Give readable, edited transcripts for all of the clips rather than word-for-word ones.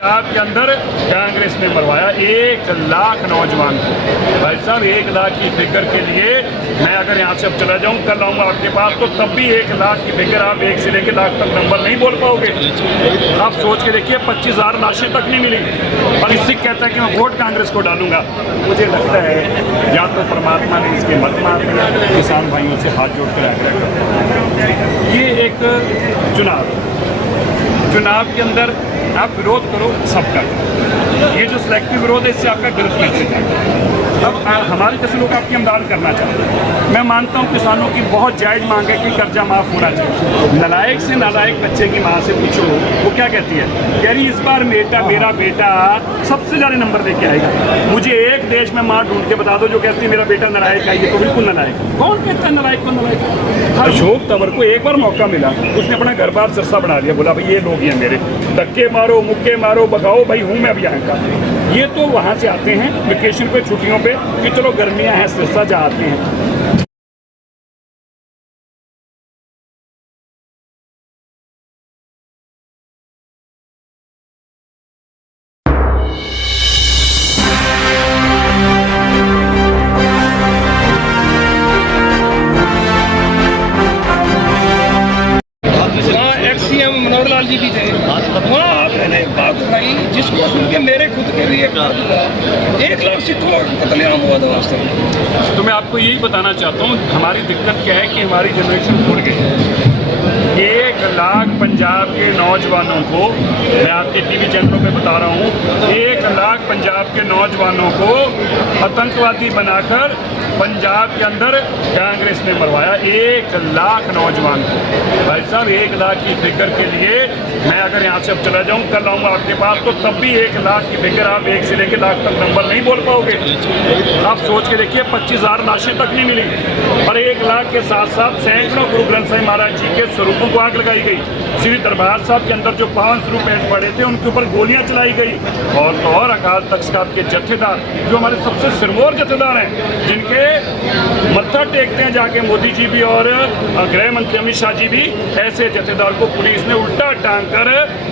पंजाब के अंदर कांग्रेस ने मरवाया 1 लाख नौजवान को। भाई साहब 1 लाख की फिगर के लिए मैं अगर यहाँ से अब चला जाऊँ, कल आऊँगा आपके पास तो तब भी 1 लाख की फिगर आप 1 से लेकर लाख तक नंबर नहीं बोल पाओगे। आप सोच के देखिए 25,000 लाशें तक नहीं मिली और इससे कहता है कि मैं वोट कांग्रेस को डालूंगा। मुझे लगता है या तो परमात्मा ने इसके मत मार दिया, किसान भाइयों से हाथ जोड़ कर आग्रह करता हूं। ये एक चुनाव के अंदर आप विरोध करो सबका, ये जो सिलेक्टिव विरोध है इससे आपका गलत मैसेज है। अब हमारे जैसे लोग आपकी हमदर्द करना चाहते हैं। मैं मानता हूँ किसानों की बहुत जायज़ मांग है कि कर्जा माफ़ होना चाहिए। नालायक से नालायक बच्चे की माँ से पूछो वो क्या कहती है, कह रही इस बार मेरा बेटा सबसे ज़्यादा नंबर लेके आएगा। मुझे एक देश में माँ ढूंढ के बता दो जो कहती है मेरा बेटा नालायक है। ये तो बिल्कुल नालायक। कौन कहता है नालायक को नालायक? अशोक तंवर को एक बार मौका मिला, उसने अपना घर बार सिरसा बना दिया, बोला भाई ये लोग हैं मेरे, धक्के मारो मुक्के मारो भगाओ भाई हूँ मैं अब यहाँ का। ये तो वहाँ से आते हैं वेकेशन पे छुट्टियों पे कि चलो गर्मियाँ हैं सिरसा जा आते हैं। मनोहर लाल जी भी थे वहाँ आपने बात उठाई जिसको सुन के मेरे खुद के लिए 1 लाख सिखों का कत्लेआम हुआ था वास्तव में। तो मैं आपको यही बताना चाहता हूँ हमारी दिक्कत क्या है कि हमारी जनरेशन भूल गई। 1 लाख पंजाब के नौजवानों को, मैं आपके टीवी चैनलों पे बता रहा हूँ, 1 लाख पंजाब के नौजवानों को आतंकवादी बनाकर पंजाब के अंदर कांग्रेस ने मरवाया 1 लाख नौजवान को। भाई साहब 1 लाख की फिगर के लिए मैं अगर यहाँ से अब चला जाऊँ, कल आऊँगा आपके पास तो तब भी 1 लाख की फिगर आप 1 से लेकर लाख तक नंबर नहीं बोल पाओगे। आप सोच के देखिए 25,000 लाशें तक नहीं मिली और 1 लाख के साथ साथ सैकड़ों गुरु ग्रंथ साहिब महाराज जी के स्वरूपों को आग लगाई गई। श्री दरबार साहब के अंदर जो पावन स्वरूप पेट पड़े थे उनके ऊपर गोलियां चलाई गई। और तो और अकाल तख्त साहब के जत्थेदार जो हमारे सबसे सिरमौर जत्थेदार हैं, जिनके मत्था टेकते हैं जाके मोदी जी भी और गृह मंत्री अमित शाह जी भी, ऐसे जत्थेदार को पुलिस ने उल्टा टांग कर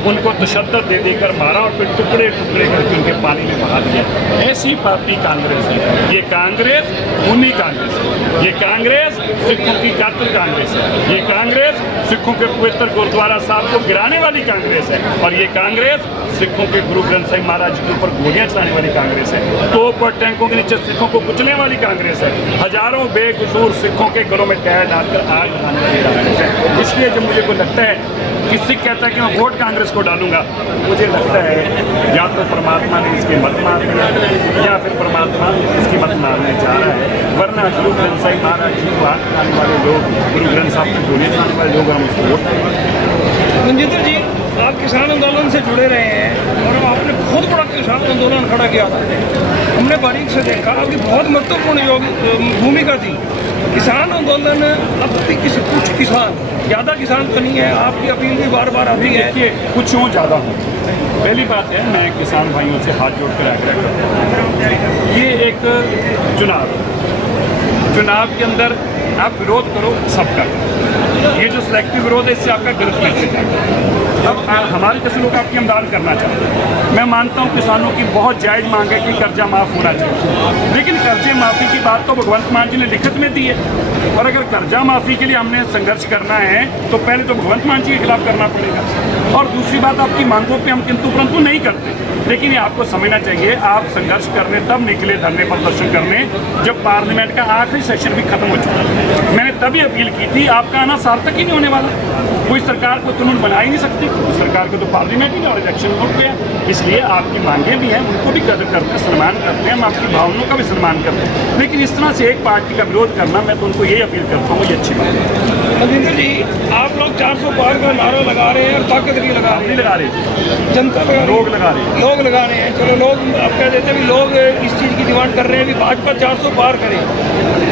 उनको तशद्दुद दे देकर मारा और फिर टुकड़े टुकड़े करके उनके पानी में बहा दिया। ऐसी पार्टी कांग्रेस है। ये कांग्रेस खूनी कांग्रेस है। ये कांग्रेस सिखों की कातिल कांग्रेस है। ये कांग्रेस सिखों के पवित्र गुरुद्वारा साहब को गिराने वाली कांग्रेस है। और ये कांग्रेस सिखों के गुरु ग्रंथ साहिब महाराज के ऊपर गोलियां चलाने वाली कांग्रेस है। तोप और टैंकों के नीचे सिखों को कुचलने वाली कांग्रेस है। हजारों बेकसूर सिखों के घरों में टायर डालकर आग लगाने वाली कांग्रेस है। इसलिए जब मुझे को लगता है कि सिख कहता है कि मैं वोट कांग्रेस को डालूंगा, मुझे लगता है या तो परमात्मा ने इसके मत मार दिया या फिर परमात्मा इसकी मत मारने जा रहा है। वरना गुरु ग्रंथ साहिब महाराज जी को आग लगाने वाले लोग, गुरु ग्रंथ साहब को गोलियां चलाने वाले लोग, हम उसको वोट करेंगे। मंजिंदर जी, आप किसान आंदोलन से जुड़े रहे हैं और आपने बहुत बड़ा किसान आंदोलन खड़ा किया था। हमने बारीक से देखा आपकी बहुत महत्वपूर्ण भूमिका थी। किसान आंदोलन अब भी कुछ किसान, ज़्यादा किसान तो नहीं है, आपकी अपील भी बार बार आती है कि कुछ हो ज़्यादा हो। पहली बात है मैं किसान भाइयों से हाथ जोड़ कर आग्रह करता हूँ। ये एक चुनाव के अंदर आप विरोध करो सबका, ये जो सिलेक्टिव विरोध है इससे आपका गलत मैसेज है। अब हमारे जैसे लोग आपकी हमदर्द करना चाहते हैं। मैं मानता हूँ किसानों की बहुत जायज़ मांग है कि कर्जा माफ़ होना चाहिए, लेकिन कर्जे माफ़ी की बात तो भगवंत मान जी ने लिखित में दी है। और अगर कर्जा माफ़ी के लिए हमने संघर्ष करना है तो पहले तो भगवंत मान जी के खिलाफ करना पड़ेगा। और दूसरी बात, आपकी मांगों पर हम किंतु परंतु नहीं करते, लेकिन ये आपको समझना चाहिए आप संघर्ष करने तब निकले धरने प्रदर्शन करने जब पार्लियामेंट का आखिरी सेशन भी खत्म हो चुका है। मैंने तभी अपील की थी, आपका आना सार्थक ही नहीं होने वाला। कोई सरकार को कानून बना ही नहीं सकती, सरकार को तो पार्लियामेंट ही और इलेक्शन हो गया। इसलिए आपकी मांगें भी हैं, उनको भी कदर करते हैं, सम्मान करते हैं, हम आपकी भावनाओं का भी सम्मान करते हैं। लेकिन इस तरह से एक पार्टी का विरोध करना, मैं तो उनको यही अपील करता हूँ, ये अच्छी बात है। मंजिंदर जी, आप लोग 400 पार का नारा लगा रहे हैं और ताकत नहीं लगा नहीं लगा रहे, जनता लोग लगा रहे हैं। लोग लगा रहे हैं। चलो लोग आप कह देते हैं भी लोग इस चीज़ की डिमांड कर रहे हैं भी भाजपा 400 पार करे।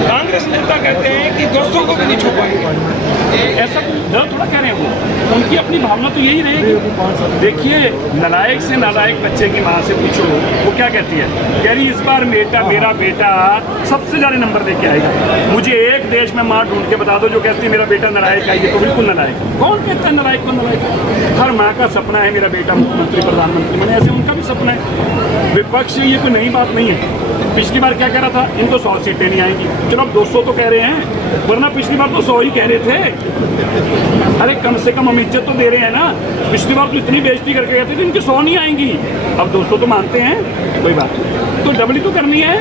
कांग्रेस नेता कहते हैं कि 200 को भी नहीं छू पाएंगे। ऐसा गलत थोड़ा कह रहे हैं वो, उनकी अपनी भावना तो यही रहेगी। देखिए नालायक से नालायक बच्चे की माँ से पूछो, वो क्या कहती है? कह रही इस बार मेरा बेटा सबसे ज़्यादा नंबर लेके आएगा। मुझे एक देश में माँ ढूंढ के बता दो जो कहती है मेरा बेटा नालायक है। ये तो बिल्कुल नालायक है। कौन कहता है नालायक को नालायक? हर माँ का सपना है मेरा बेटा मुख्यमंत्री प्रधानमंत्री बने, ऐसे उनका भी सपना है। विपक्ष ये कोई नई बात नहीं है। पिछली बार क्या कह रहा था? इनको 100 सीटें नहीं आएंगी। चलो अब 200 तो कह रहे हैं, वरना पिछली बार तो 100 ही कह रहे थे। अरे कम से कम हम इज्जत तो दे रहे हैं ना। पिछली बार तो इतनी बेइज्जती करके कहते थे इनकी 100 नहीं आएंगी, अब 200 तो मानते हैं, कोई बात नहीं। तो डबल ही तो करनी है।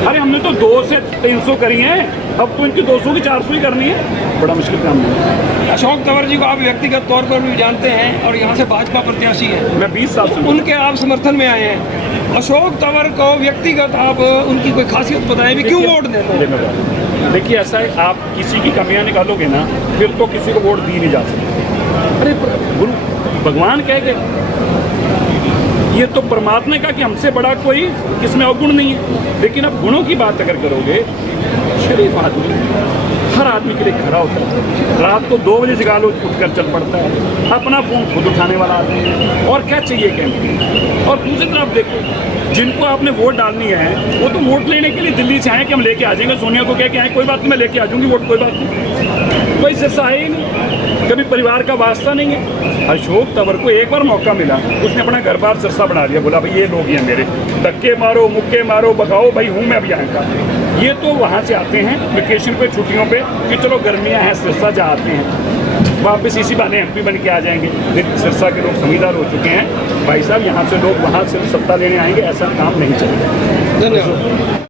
अरे हमने तो 2 से 300 करी है, अब तो इनकी 200 की 400 ही करनी है। बड़ा मुश्किल काम है। अशोक तंवर जी को आप व्यक्तिगत तौर पर भी जानते हैं और यहाँ से भाजपा प्रत्याशी हैं। मैं 20 साल से उनके आप समर्थन में आए हैं। अशोक तंवर को व्यक्तिगत आप उनकी कोई खासियत बताएं भी, क्यों वोट देते हैं? देखिए ऐसा है, आप किसी की कमियां निकालोगे ना फिर तो किसी को वोट दी नहीं जा सकती। अरे भगवान कह के ये तो परमात्मा का कि हमसे बड़ा कोई इसमें अवगुण नहीं है। लेकिन अब गुणों की बात अगर करोगे, शरीफ आदमी हर आदमी के लिए खड़ा होता है। रात को 2 बजे जगा लो उठकर चल पड़ता है, अपना फोन खुद उठाने वाला आदमी है। और क्या चाहिए कैंप? और दूसरी तरफ देखो, जिनको आपने वोट डालनी है वो तो वोट लेने के लिए दिल्ली से आए कि हम लेके आ जाएंगे। सोनिया को कह के आए कोई बात नहीं मैं लेके आ जाऊंगी वोट, कोई बात नहीं। कोई सिरसा है ही नहीं, कभी परिवार का वास्ता नहीं है। अशोक तंवर को एक बार मौका मिला, उसने अपना घर बार सिरसा बना दिया, बोला भाई ये लोग ही हैं मेरे, धक्के मारो मुक्के मारो भगाओ भाई हूँ मैं अभी यहाँ का। ये तो वहाँ से आते हैं वेकेशन पे छुट्टियों पे कि चलो गर्मियाँ हैं सिरसा जा आते हैं, वापस इसी बहाने MP बन के आ जाएंगे। लेकिन सिरसा के लोग समझदार हो चुके हैं भाई साहब, यहाँ से लोग वहाँ से सत्ता लेने आएंगे, ऐसा काम नहीं चलेगा। धन्यवाद।